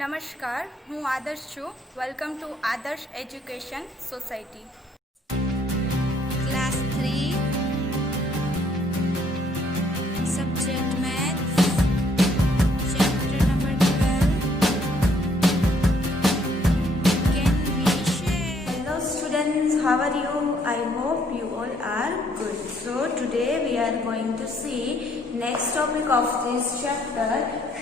नमस्कार, હું આદર્શ છું. વેલકમ ટુ આદર્શ education society. Class 3 Subject Maths Chapter number 12 Can we share? Hello students, how are you? I hope you all are good. So today we are going to see next topic of this chapter,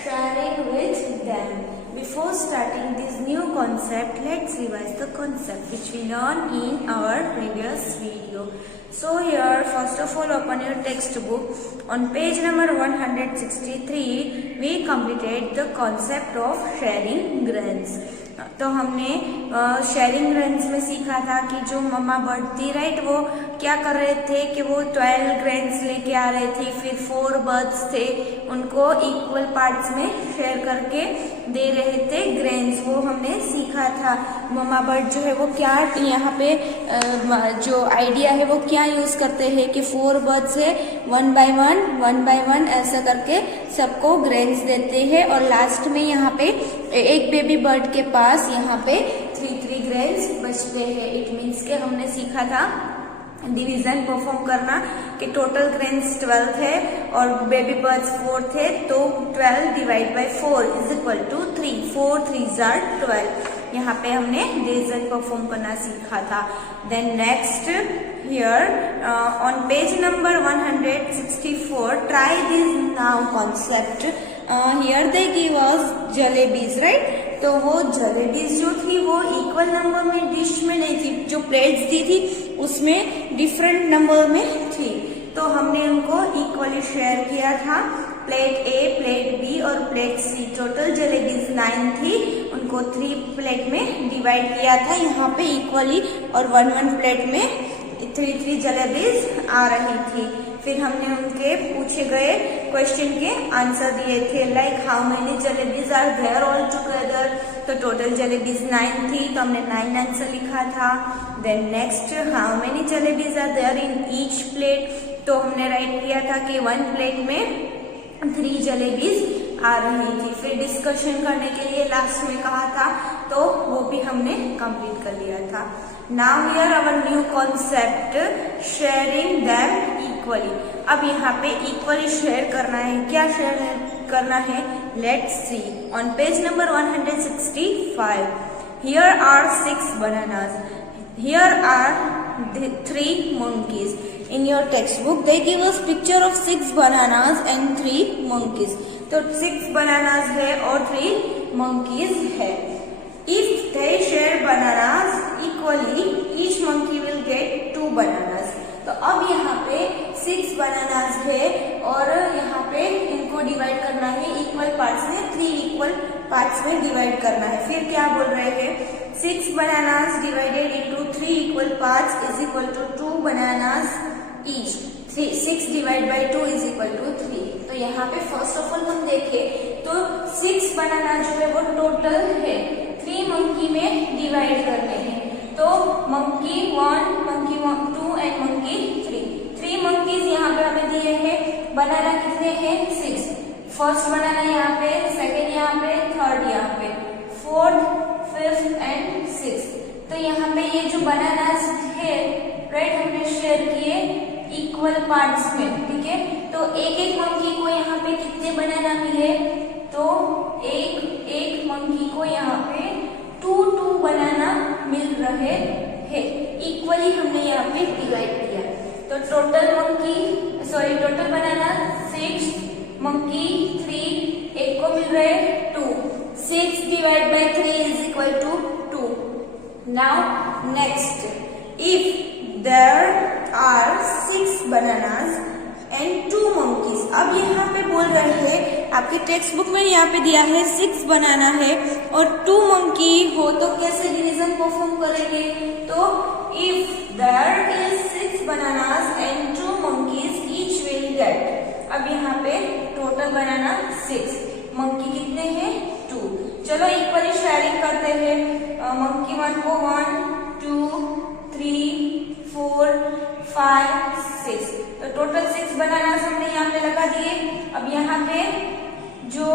sharing with them. Before starting this new concept, let's revise the concept which we learned in our previous video. So here, first of all, open your textbook. On page number 163, we completed the concept of sharing grains. तो हमने sharing grains में सीखा था कि जो मम्मा bird थी right, वो क्या कर रहे थे कि वो 12 ग्रेन्स लेके आ रहे थे, फिर 4 बर्ड्स थे, उनको इक्वल पार्ट्स में शेयर करके दे रहे थे ग्रेन्स. वो हमने सीखा था. मम्मा बर्ड जो है वो क्या यहाँ पे जो आइडिया है वो क्या यूज करते हैं कि 4 बर्ड्स है, 1 बाय 1 ऐसा करके सबको ग्रेन्स देते हैं और लास्ट में यहाँ पे एक बेबी बर्ड के पास यहाँ पे 3 ग्रेन्स बचते हैं. इट मीन्स के हमने सीखा था डिवीजन परफॉर्म करना कि टोटल ग्रेन्स 12 थे और बेबी बर्ड्स 4 थे, तो 12 divide by 4 is equal to 3. 4 3s are 12. यहाँ पे हमने डिवीजन परफॉर्म करना सीखा था. Then next here on page number 164 try this now concept. Here they give us jalebis right. तो वो जलेबीज जो थी वो इक्वल नंबर में डिश में नहीं थी, जो प्लेट्स दी थी उसमें डिफरेंट नंबर में थी, तो हमने उनको इक्वली शेयर किया था. प्लेट ए, प्लेट बी और प्लेट सी, टोटल जलेबीज 9 थी, उनको 3 प्लेट में डिवाइड किया था यहाँ पे इक्वली और 1 प्लेट में 3 जलेबीज आ रही थी. फिर हमने उनके पूछे गए क्वेश्चन के आंसर दिए थे, like how many jalebis are there all together. तो टोटल जलेबीज 9 थी, तो हमने 9 आंसर लिखा था. Then next how many jalebis are there in each plate. तो हमने राइट किया था कि 1 प्लेट में 3 जलेबीज आ रही थी. फिर डिस्कशन करने के लिए लास्ट में कहा था, तो वो भी हमने कंप्लीट कर लिया था. Now here our new concept sharing them equally. अब यहाँ पे इक्वली शेयर करना है. क्या शेयर करना है? Let's see on page number 165. Here are 6 bananas. Here are 3 monkeys. In your textbook they give us picture of 6 bananas and 3 monkeys. तो 6 bananas है और 3 monkeys है. If they share bananas equally, each monkey will get 2 bananas. तो अब यहाँ पे 6 bananas है और यहाँ पे इनको डिवाइड करना है इक्वल पार्ट्स में, 3 इक्वल पार्ट्स में डिवाइड करना है. फिर क्या बोल रहे हैं? 6 bananas divided into 3 equal parts is equal to 2 bananas each. 6 divided by 2 is equal to 3. तो यहाँ पे फर्स्ट ऑफ ऑल हम देखें तो 6 बनाना जो है वो टोटल है, 3 मंकी में डिवाइड करने हैं. तो monkey 1, monkey 2 and monkey 3. 3 monkeys यहाँ पे हमें दिए हैं. बनाना कितने हैं? 6. फर्स्ट बनाना यहाँ पे, सेकेंड यहाँ पे, थर्ड यहाँ पे, 4th 5th एंड 6th. तो यहाँ पे ये जो बनाना है राइट हमने शेयर किए इक्वल पार्ट्स में, ठीक है. तो एक मंकी को यहाँ पे कितने बनाना मिले? तो एक मंकी को यहाँ पे 2 बनाना मिल रहे हैं. इक्वली हमने यहाँ पे डिवाइड किया. तो टोटल बनाना 6, मंकी 3, एक को मिल रहे 2. 6 divide by 3 is equal to 2. Now next, if there are 6 bananas and 2 monkeys. अब यहाँ पे बोल रहे हैं, आपके टेक्स्ट बुक में यहाँ पे दिया है 6 बनाना है और 2 monkey हो, तो कैसे डिवीजन परफॉर्म करेंगे? तो if there is 6 bananas and 2 monkeys each will get. अब यहाँ पे टोटल बनाना 6, मंकी कितने हैं? 2. चलो इक्वली शेयरिंग करते हैं. मंकी 1 को 1 2 3 4 5 6. तो टोटल 6 बनानास हमने यहाँ पे लगा दिए. अब यहाँ पे जो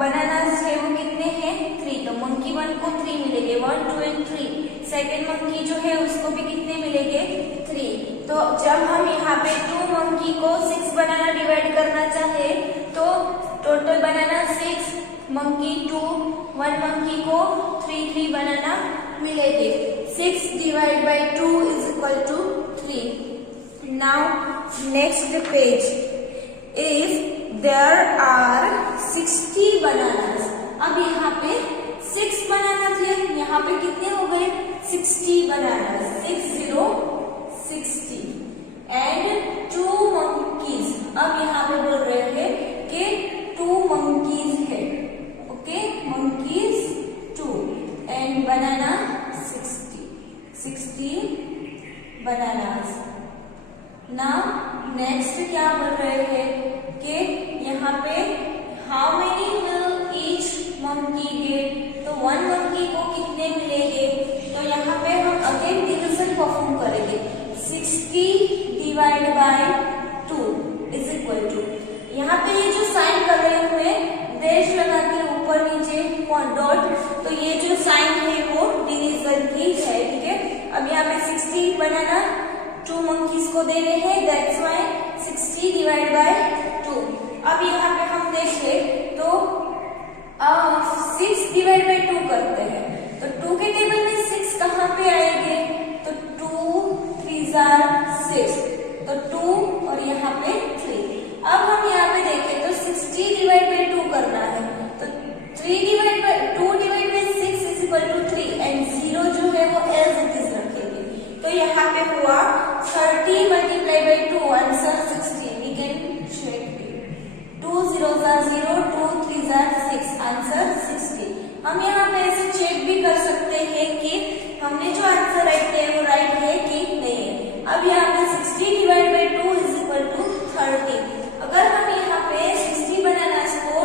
बनानास है वो कितने हैं? वन को 3 मिलेंगे, 1 2 एंड 3। सेकेंड मंकी जो है उसको भी कितने मिलेंगे, 3। तो जब हम यहाँ पे 2 मंकी को 6 बनाना डिवाइड करना चाहे तो टोटल बनाना 6, मंकी 2, 1 मंकी को 3 बनाना मिलेंगे। 6 divided by 2 is equal to 3. Now next page. If there are 60 bananas, अब यहाँ पे 6 बनाना थे, यहाँ पे कितने हो गए, 60 बनाना, 6 0 60 एंड 2 monkeys। अब यहाँ पे बोल रहे हैं कि 2 monkeys है, okay, monkeys 2 and banana 60 bananas। Now next क्या बोल रहे हैं कि यहाँ पे how many will each monkey get, तो 1 मंकी को कितने मिलेंगे, तो यहाँ पे हम अगेन डिविजन परफॉर्म करेंगे। 60 divide by 2 is equal to, यहाँ पे ये जो साइन कर रहे हुए डैश लगा के ऊपर नीचे डॉट, तो ये जो साइन है वो डिवीजन की है, ठीक है। अब यहाँ पे 60 बनाना 2 मंकीज को दे रहे हैं, दैट्स व्हाई 60 डिवाइड बाय 2। अब यहाँ पे हम देखें तो 6 डिवाइड बाय 2 करते हैं, तो 2 के टेबल में 6 कहाँ पे आएंगे, तो 2 3 6, तो 2 और यहाँ पे 3। अब हम यहाँ पे देखें तो 60 डिवाइड बाय 2 करना है, तो 2 divide by 6 is equal to 3 and 0 जो है वो एज इट इज रखेंगे, तो यहाँ पे हुआ 30 multiply by 2, answer 60। We can check 2 0s are 0, 2 3s are 6, answer 60। हम यहाँ पे ऐसे चेक भी कर सकते हैं कि हमने जो आंसर राइट किया है वो राइट है कि नहीं है। अब यहाँ पे 60 divide by 2 is equal to 30। अगर हम यहाँ पे 60 बनानास को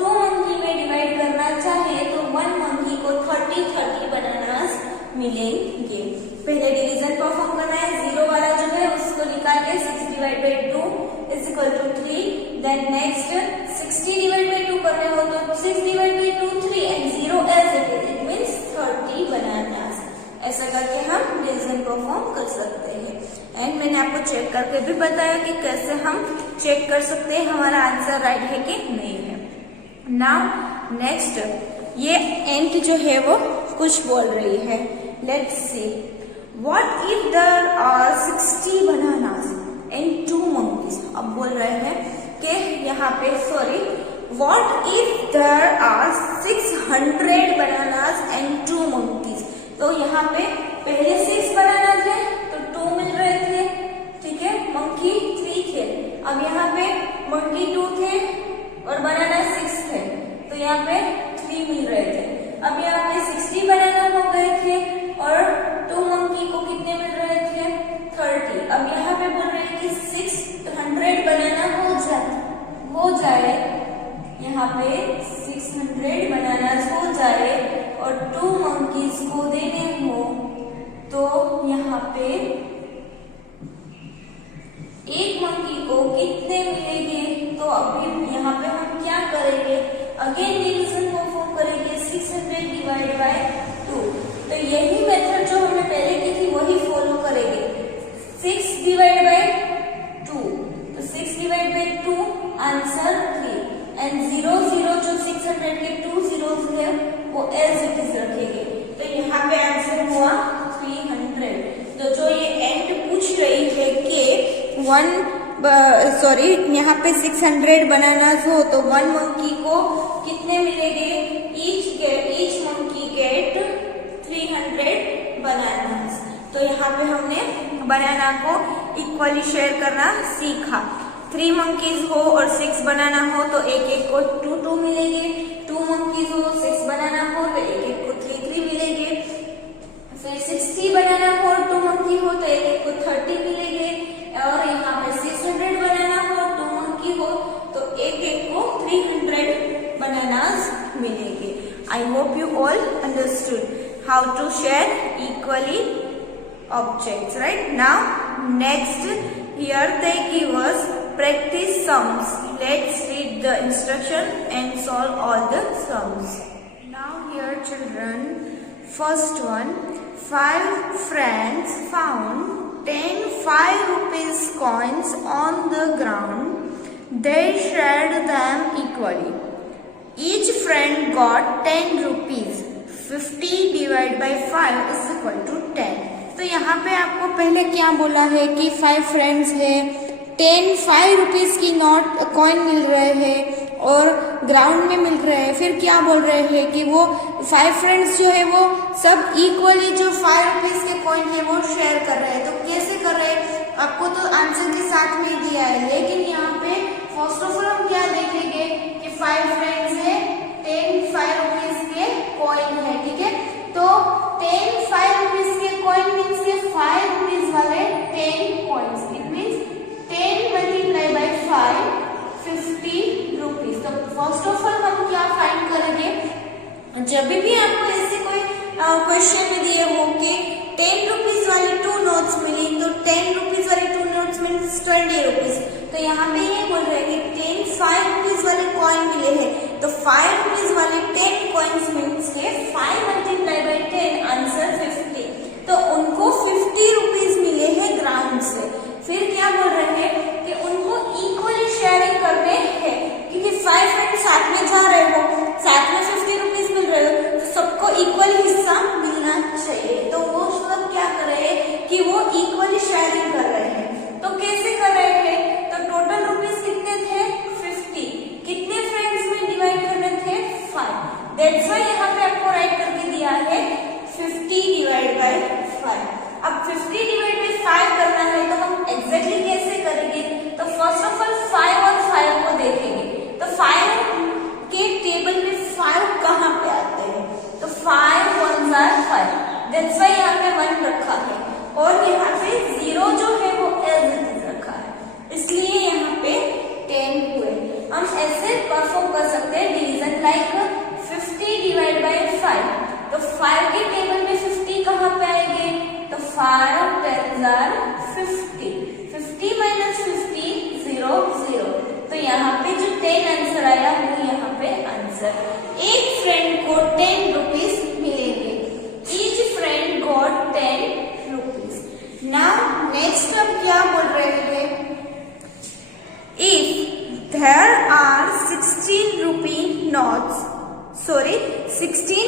2 मंकी में डिवाइड करना चाहे तो 1 मंकी को 30 बनानास मिलेंगे। पहले डिवीजन परफॉर्म करना है, 0 वाला जो है उसको निकाल के 6 divide by 2 is equal to 3। Then next 60 divide by 2 करने हो तो 6 divide by 2 3 and 0 as it is, it means 30 bananas. ऐसा करके हम डिवीजन परफॉर्म कर सकते हैं। एंड मैंने आपको चेक करके भी बताया कि कैसे हम चेक कर सकते हैं हमारा आंसर राइट है कि नहीं है। नाउ नेक्स्ट, ये एंट जो है वो कुछ बोल रही है, let's see. What if there are 60 bananas and 2 monkeys। अब बोल रहे हैं कि यहाँ पे what if there are 600 bananas and 2 monkeys। तो यहाँ पे पहले 6 बनाना थे तो 2 मिल रहे थे, ठीक है, मंकी 3 थे। अब यहाँ पे मंकी 2 थे और बनाना 6 थे, तो यहाँ पे 3 मिल रहे थे। अब यहाँ पे 60 बनाना हो गए थे और 2 मंकी को कितने मिल रहे थे, 30। अब यहाँ पे बोल रहे हैं कि 600 बनाना हो जाए, यहाँ पे 600 बनाना हो जाए और 2 मंकीज को देने हो तो यहाँ पे 1 मंकी को कितने मिलेंगे। तो अभी यहाँ पे हम क्या करेंगे, अगेन डिवीजन परफॉर्म करेंगे, 600 डिवाइड बाय 2। तो यही मेथड जो हमने पहले की थी वही फॉलो करेंगे। 6 डिवाइड बाय 2, तो 6 डिवाइड बाय 2 आंसर 3 एंड 0 0 जो 600 के 2 zeros है वो एज इट इज रखेंगे, तो यहाँ पे आंसर हुआ 300। तो जो ये एंड पूछ रही है कि यहाँ पे 600 बनानास हो तो 1 मंकी को कितने मिलेंगे, ईच मंकी गेट 300 बनानास। तो यहाँ पे हमने बनाना को इक्वली शेयर करना सीखा। 3 मंकीज हो और 6 बनाना हो तो एक को 2 मिलेंगे, 2 मंकीज हो 6 बनाना हो तो एक को 3 मिलेंगे। फिर 60 बनाना हो और 2 मंकी हो तो एक को 30 मिलेंगे, और यहाँ पे 600 बनाना हो 2 मंकी हो तो एक को 300 बनानास मिलेंगे। I hope you all understood how to share equally objects, right? Now next, here they give us practice sums. Let's read the instruction and solve all the sums. Now here children, children. First one, 5 friends found 10 5 rupees coins on the ground. They shared them equally. Each friend got 10 rupees. 50 divided by 5 is equal to 10. तो यहाँ पे आपको पहले क्या बोला है कि 5 friends है, 10 5 रुपीज की नोट कॉइन मिल रहे हैं और ग्राउंड में मिल रहे हैं। फिर क्या बोल रहे हैं कि वो 5 फ्रेंड्स जो है वो सब इक्वली जो 5 रुपीज के कॉइन है वो शेयर कर रहे हैं। तो कैसे कर रहे हैं आपको तो आंसर के साथ में दिया है, लेकिन यहाँ पे फर्स्ट ऑफ ऑल हम क्या देखेंगे कि 5 फ्रेंड्स है, 10 5 रुपीज के कॉइन है, ठीक है। तो 10 5 रुपीज के कॉइन मीन्स के 5 रुपीज वाले 10 coins, it means 10 multiply bye 5 50 rupees. तो फर्स्ट ऑफ ऑल हम क्या फाइंड करेंगे, जब भी आपको ऐसे कोई क्वेश्चन में दिए हो कि 10 रुपीज वाली 2 नोट्स मिली, तो 10 रुपीज वाली 2 नोट्स मीन्स 20 रुपीज। तो यहाँ पे ये बोल रहे हैं कि 10 5 रुपीज वाले कॉइन मिले हैं, तो 5 रुपीज वाले 10 कॉइन्स मीन्स के 5 मल्टीप्लाई बाय 10 आंसर 50। तो उनको 50 रुपीज मिले हैं ग्राउंड से। फिर क्या बोल रहे हैं कि उनको इक्वली शेयरिंग करने हैं, क्योंकि 5 फ्रेंड्स साथ में जा रहे हो, साथ में 50 रुपीज मिल रहे हो, तो सबको इक्वल हिस्सा मिलना चाहिए। तो वो सब क्या कर रहे हैं कि वो इक्वली शेयरिंग कर रहे हैं। तो कैसे कर रहे हैं, तो टोटल रुपीज कितने थे 50, कितने फ्रेंड्स में डिवाइड करने थे 5। दैट्स व्हाई यहाँ पे आपको राइट करके दिया है 50 डिवाइड बाय 5। अब 50 डिवाइड बाय 5 करना है तो हम एग्जैक्टली कैसे करेंगे, तो फर्स्ट ऑफ ऑल 5 और 5 को देखेंगे। तो 5 के टेबल में 5 कहाँ पे आते हैं, तो 5 1s are 5, दैट्स व्हाई यहाँ पे 1 रखा है और यहाँ पे 0 जो है वो एज इट इज रखा है, इसलिए यहाँ पे 10 हुए। हम ऐसे परफॉर्म कर सकते हैं डिवीजन, लाइक 50 डिवाइड बाय 5। तो 5 के टेबल में 50 कहाँ पे आएंगे, तो 5 10s are 50, 50 minus 50 0 0। तो यहाँ पे जो 10 आंसर आया वो यहाँ पे आंसर। एक फ्रेंड को 10 रुपीज मिलेंगे, each friend got 10 rupees. Now next अब क्या बोल रहे हैं, if there are 16 rupee notes, 16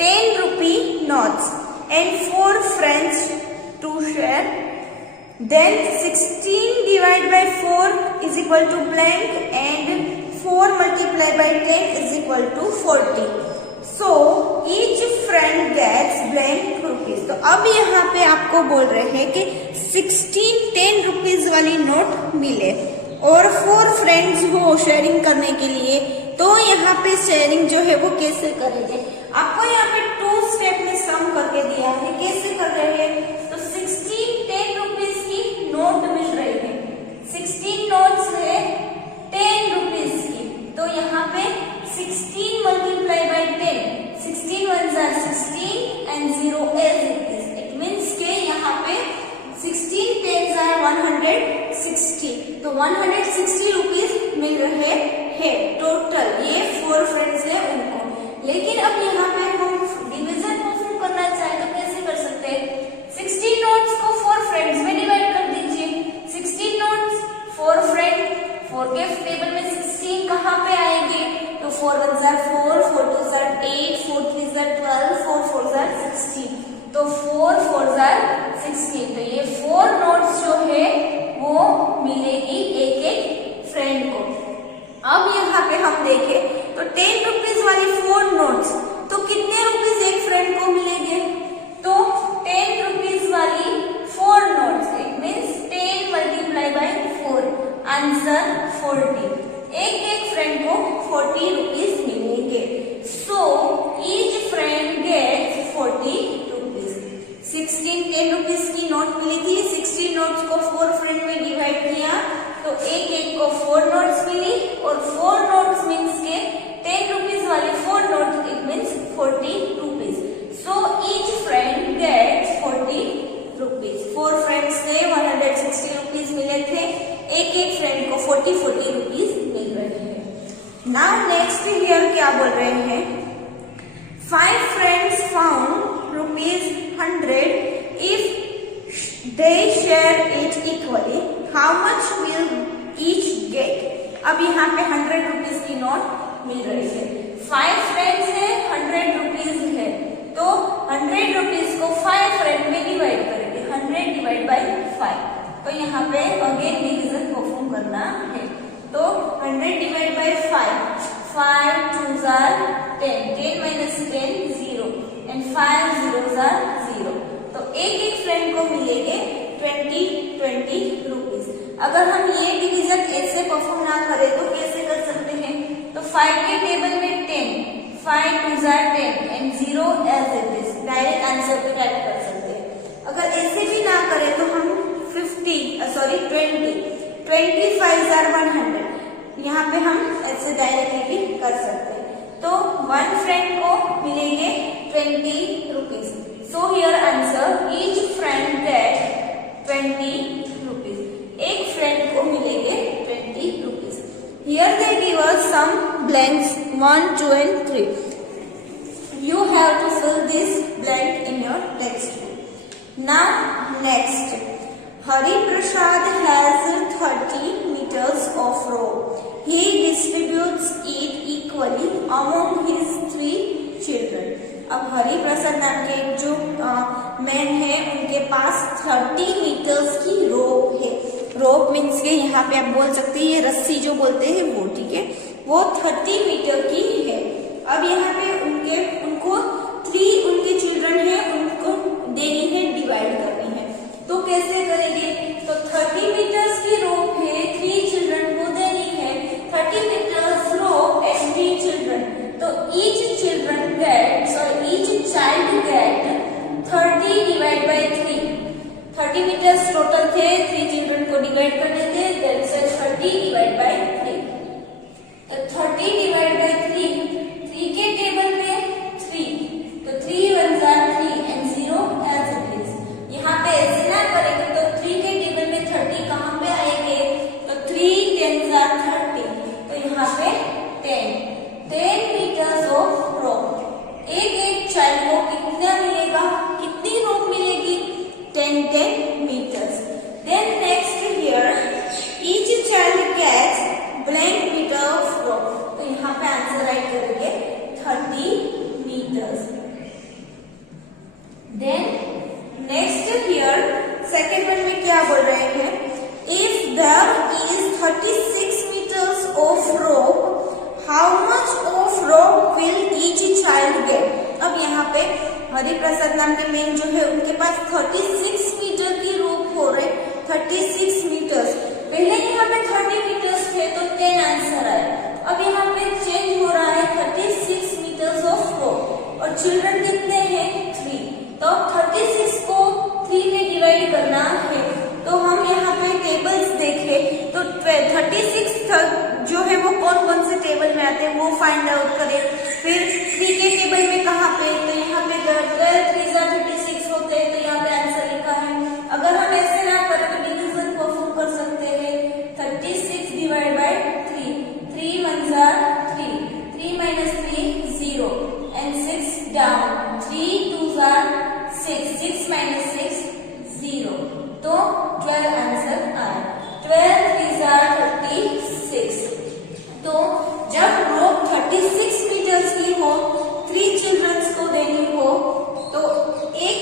10 rupee notes and 4 friends to share, then 16 divided by 4 is equal to blank and 4 multiplied by 10 is equal to 40. So each friend gets blank rupees. तो अब यहाँ पे आपको बोल रहे हैं कि 16 10 रुपीज वाली नोट मिले और 4 फ्रेंड्स हो शेयरिंग करने के लिए, तो यहाँ पे शेयरिंग जो है वो कैसे करेंगे। आपको यहाँ पे 2 स्टेप में सम करके दिया है, कैसे कर रहे हैं, तो 16 10 रुपीज की नोट मिल रही है, 16 नोट्स है 10 रुपीज की। तो यहाँ पे 16 multiply by 10, 16 1s are 16 and 0 as it is, it means के यहाँ पे 16 10s are 160। तो 160 रुपीज मिल रहे हैं टोटल, ये 4 फ्रेंड्स है उनको। लेकिन अब यहाँ पे हम डिवीजन परफॉर्म करना चाहे तो कैसे कर सकते हैं, 16 नोट्स को 4 फ्रेंड्स में डिवाइड कर दीजिए। 16 नोट्स 4 फ्रेंड, 4 के टेबल में 16 कहाँ पे आएंगे, तो 4 1s are 4, 4 2s are 8, 4 3s are 12, 4 4s are 16। तो 4 4s are 16। तो ये 4 नोट्स जो है वो मिलेगी एक एक फ्रेंड को। अब यहाँ पे हम देखें तो 10 रुपीज वाली 4 नोट्स, तो कितने रुपीज एक फ्रेंड को मिलेंगे, तो 10 रुपीज वाली 4 notes, it means 10 multiply by 4 answer 40। एक एक फ्रेंड को 40 रुपीज मिलेंगे। So each friend gets 40 rupees. 16 10 rupees की नोट मिली थी, 16 नोट्स को 4 फ्रेंड में डिवाइड किया तो एक एक को 4 नोट्स मिली और 4 नोट्स मीन्स के 10 रुपीज वाली 4 note, it means 40 rupees. So each friend gets 40 rupees. 4 friends थे, 160 रुपीज मिले थे, एक एक फ्रेंड को 40 रुपीज मिल रहे हैं। नाउ नेक्स्ट हियर क्या बोल रहे हैं, 5 friends found ₹100. If they share it equally, how much will each get? अब यहाँ पे 100 रुपीज की नोट मिल रही है। 5 फ्रेंड्स है, 100 रुपीज है, तो 100 रुपीज को 5 फ्रेंड में डिवाइड करेंगे। 100 डिवाइड बाई 5, तो यहाँ पे अगेन डिवीजन परफॉर्म करना है। तो 100 divide by 5, 5 2s are 10, 10 minus 10 0, and 5 zeros are 0। तो एक एक फ्रेंड को मिलेंगे 20 रुपीज। अगर हम ये डिवीजन ऐसे परफॉर्म ना करें तो कैसे कर सकते हैं? तो 5 के टेबल में 10, 5 2s are 10 and 0 as it is, direct answer पे टाइप कर सकते हैं। अगर ऐसे भी ना करें तो हम 20 5s are 100, यहाँ पे हम ऐसे डायरेक्टली भी कर सकते हैं। तो 1 फ्रेंड को मिलेंगे 20 rupees. So here answer, each friend get 20 rupees. एक फ्रेंड को मिलेंगे 20 rupees. Here they give us some blanks 1 2 and 3। You have to fill this blank in your textbook. Now next, Hari Prasad has 30 meters of rope. He distributes it equally among his 3 children. अब हरि प्रसाद नाम के जो man है, उनके पास 30 metres की रोप है। रोप means के यहाँ पे आप बोल सकते हैं ये रस्सी जो बोलते हैं वो, ठीक है, वो 30 मीटर की है। अब यहाँ पे उनको 3 उनके चिल्ड्रन है, उनको देनी है, डिवाइड करनी है। तो कैसे करेंगे? तो 30 मीटर्स की रोप है, 3 चिल्ड्रन को देनी है। 30 मीटर्स रोप एंड 3 चिल्ड्रन, तो each child get 30 divide by 3। 30 metres total थे, 3 चिल्ड्रन को डिवाइड करने थे, दैट्स 30 डिवाइड बाई 3। तो 30 डिवाइड बाई 3 के टेबल में 3, तो 3 1s are 3 and 0 as it is। यहाँ पे ऐसे ना करेंगे तो 3 के टेबल में 30 कहाँ पे आएंगे? तो 3 10s are 30, तो यहाँ पे 10 मीटर्स ऑफ रोप। एक चाइल्ड को कितना मिलेगा? कितनी रोप मिलेगी? 10 metres. Then next here, each child gets blank metre of rope, तो यहाँ पे आंसर राइट करेंगे 30 metres. Then next here second one में क्या बोल रहे हैं? If there is 36 metres of rope, how much of rope will each child get? अब यहाँ पे हरि प्रसाद नाम के मैन जो है, उनके पास 36 मीटर की रोप हो रहे, 36 मीटर्स। पहले यहाँ पे 30 मीटर्स थे तो 10 आंसर आए। अब यहाँ पे चेंज हो रहा है 36 मीटर्स ऑफ रोप, और चिल्ड्रन कितने हैं? 3, तो 36 को 3 में डिवाइड करना है। तो हम यहाँ पे टेबल्स देखें तो 36 जो है वो कौन कौन से टेबल में आते हैं वो फाइंड आउट करें। फिर 3 के टेबल में कहाँ पे? तो यहाँ पे 12 3s are 36 होते हैं, तो यहाँ पे आंसर लिखा है। अगर हम ऐसे ना करें तो डिवीजन परफॉर्म कर सकते हैं। 36 divide by 3, 3 1s are 3, 3 minus 3 0 and 6 down, 3 2s are 6, 6 minus 6 0, तो 12 आंसर आए। 12 3s are 36। तो जब रोप 36 मीटर्स की हो, 3 चिल्ड्रंस को देनी हो, तो एक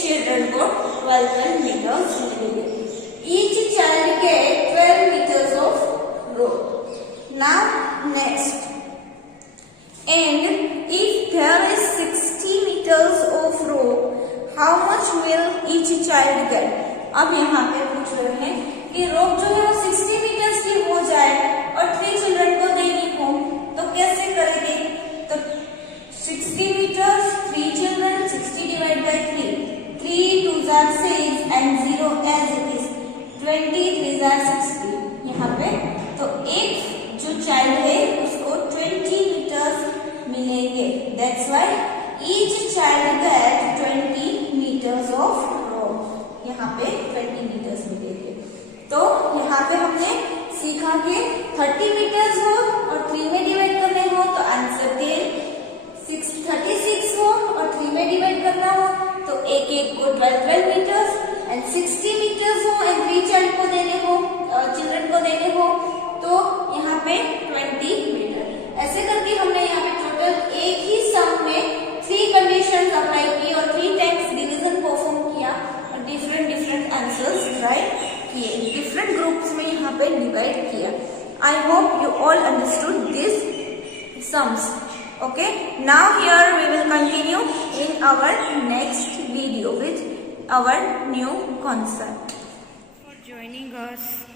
चिल्ड्रन को 12 मीटर्स मिलेंगे। Each child get 12 metres of rope. Now next, and if there is 60 metres of rope, how much will each child get? अब यहाँ पे पूछ रहे हैं कि रोप जो है वो 60 मीटर्स की हो जाए और 3 चिल्ड्रन को देनी हो, तो कैसे करेंगे? तो 60 metres, 3 children, 60 divide by 3, 3 2s are 6 and 0 as it is, 20 3s are 60 यहाँ पे। तो एक जो चाइल्ड है उसको 20 मीटर्स मिलेंगे, that's why each child get 20 metres of rope. यहाँ पे 20 मीटर्स मिलेंगे। तो यहाँ पे हमने सीखा कि 30 मीटर्स हो और 3 में डिवाइड करने हो तो आंसर 10, 36 हो और 3 में एक को 12 मीटर्स एंड 60 मीटर्स हो एंड 3 चाइल्ड को देने हो, चिल्ड्रन को देने हो तो यहाँ पे 20 मीटर। ऐसे करके हमने यहाँ पे टोटल एक ही सम में 3 कंडीशंस अप्लाई की और 3 टाइम्स डिवीजन परफॉर्म किया और डिफरेंट आंसर्स राइट किए, डिफरेंट ग्रुप्स में यहाँ पे डिवाइड किया। I hope you all understood these sums. Okay, now here we will continue in our next video with our new concept. For joining us.